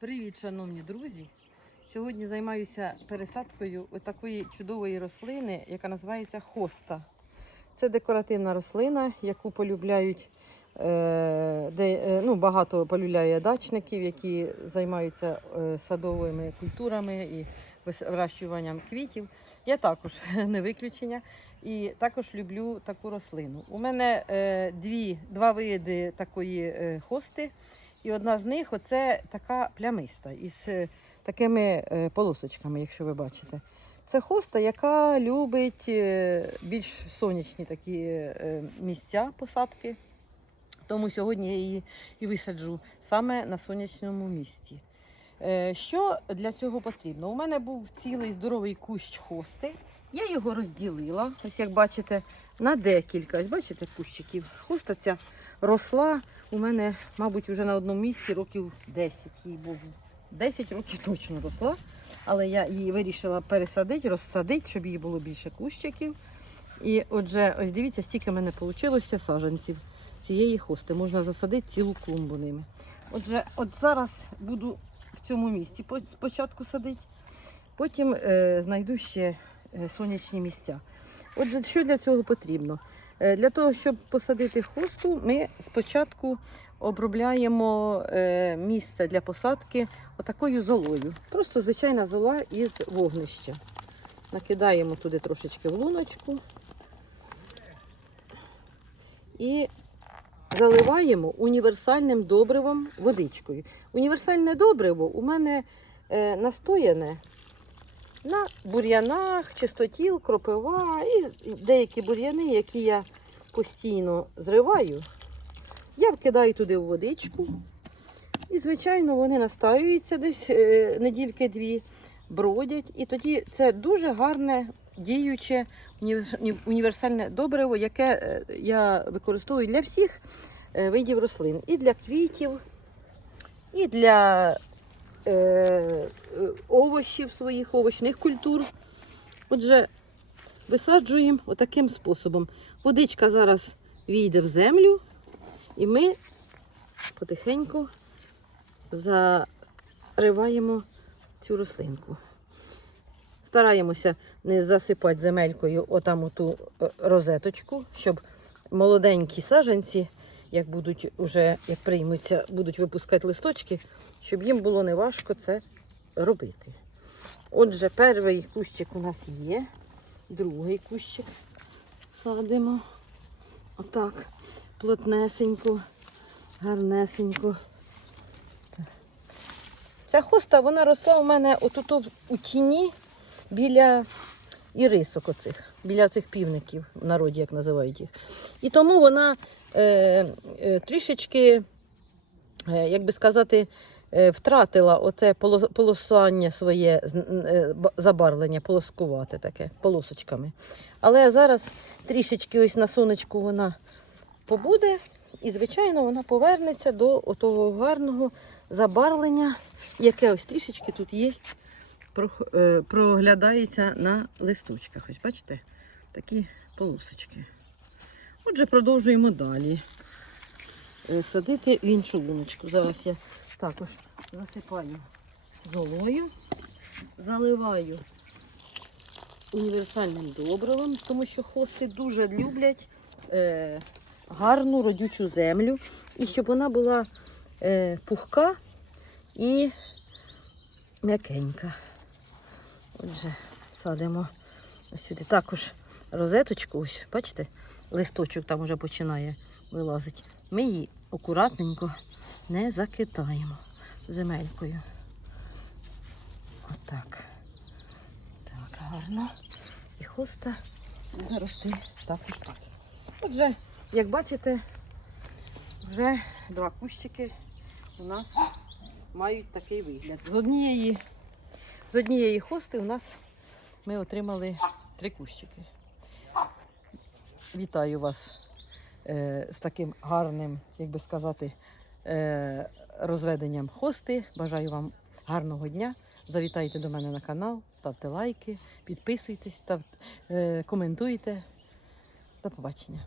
Привіт, шановні друзі! Сьогодні займаюся пересадкою такої чудової рослини, яка називається хоста. Це декоративна рослина, яку полюбляють е, де, е, ну, багато полюбляє дачників, які займаються е, садовими культурами і вирощуванням квітів. Я також не виключення. І також люблю таку рослину. У мене дві, два види такої хости. І одна з них оце така плямиста із е, такими е, полосочками, якщо ви бачите. Це хоста, яка любить е, більш сонячні такі місця посадки. Тому сьогодні я її і висаджу саме на сонячному місці. Що для цього потрібно? У мене був цілий здоровий кущ хости. Я його розділила, ось як бачите, на декілька. Ось бачите кущиків. Хоста ця росла у мене, мабуть, вже на одному місці років 10, їй Богу. 10 років точно росла, але я її вирішила пересадити, розсадити, щоб їй було більше кущиків. І отже, ось дивіться, стільки в мене вийшло саджанців цієї хости. Можна засадити цілу клумбу ними. Отже, от зараз буду в цьому місці спочатку садити, потім е, знайду ще е, сонячні місця. Отже, що для цього потрібно? Е, Для того, щоб посадити хосту, ми спочатку обробляємо е, місце для посадки отакою золою. Просто звичайна зола із вогнища. Накидаємо туди трошечки в луночку і заливаємо універсальним добривом водичкою. Універсальне добриво у мене е, настояне на бур'янах, чистотіл, кропива і деякі бур'яни, які я постійно зриваю. Я вкидаю туди в водичку. І, звичайно, вони настаюються десь е, недільки-дві, бродять. І тоді це дуже гарне діюче універсальне добриво, яке е, я використовую для всіх е, видів рослин. І для квітів, і для овочів своїх, овочних культур. Отже, висаджуємо отаким способом. Водичка зараз війде в землю, і ми потихеньку зариваємо цю рослинку. Стараємося не засипати земелькою отам ту розеточку, щоб молоденькі саджанці, як будуть уже, як приймуться, будуть випускати листочки, щоб їм було неважко це робити. Отже, перший кущик у нас є, другий кущик садимо. Отак, плотнесенько, гарнесенько. Ця хоста вона росла у мене отут у тіні біля ірисок оцих, біля цих півників, в народі, як називають їх. І тому вона трішечки, е, як би сказати, е, втратила оце поло- полосання своє е, забарвлення, полоскувати таке, полосочками. Але зараз трішечки ось на сонечку вона побуде, і, звичайно, вона повернеться до того гарного забарвлення, яке ось трішечки тут є, е, проглядається на листочках. Ось бачите, такі полосочки. Отже, продовжуємо далі е, садити в іншу луночку. Зараз я також засипаю золою, заливаю універсальним добривом, тому що хости дуже люблять е, гарну родючу землю, і щоб вона була е, пухка і м'якенька. Отже, садимо сюди. Також розеточку, ось, бачите, листочок там вже починає вилазити. Ми її акуратненько не закидаємо земелькою. Отак. Так, гарно. І хоста буде рости також так. Отже, як бачите, вже два кущики у нас мають такий вигляд. З однієї, з однієї хости у нас ми отримали три кущики. Вітаю вас е, з таким гарним, як би сказати, е, розведенням хости. Бажаю вам гарного дня. Завітайте до мене на канал, ставте лайки, підписуйтесь, став, е, коментуйте. До побачення.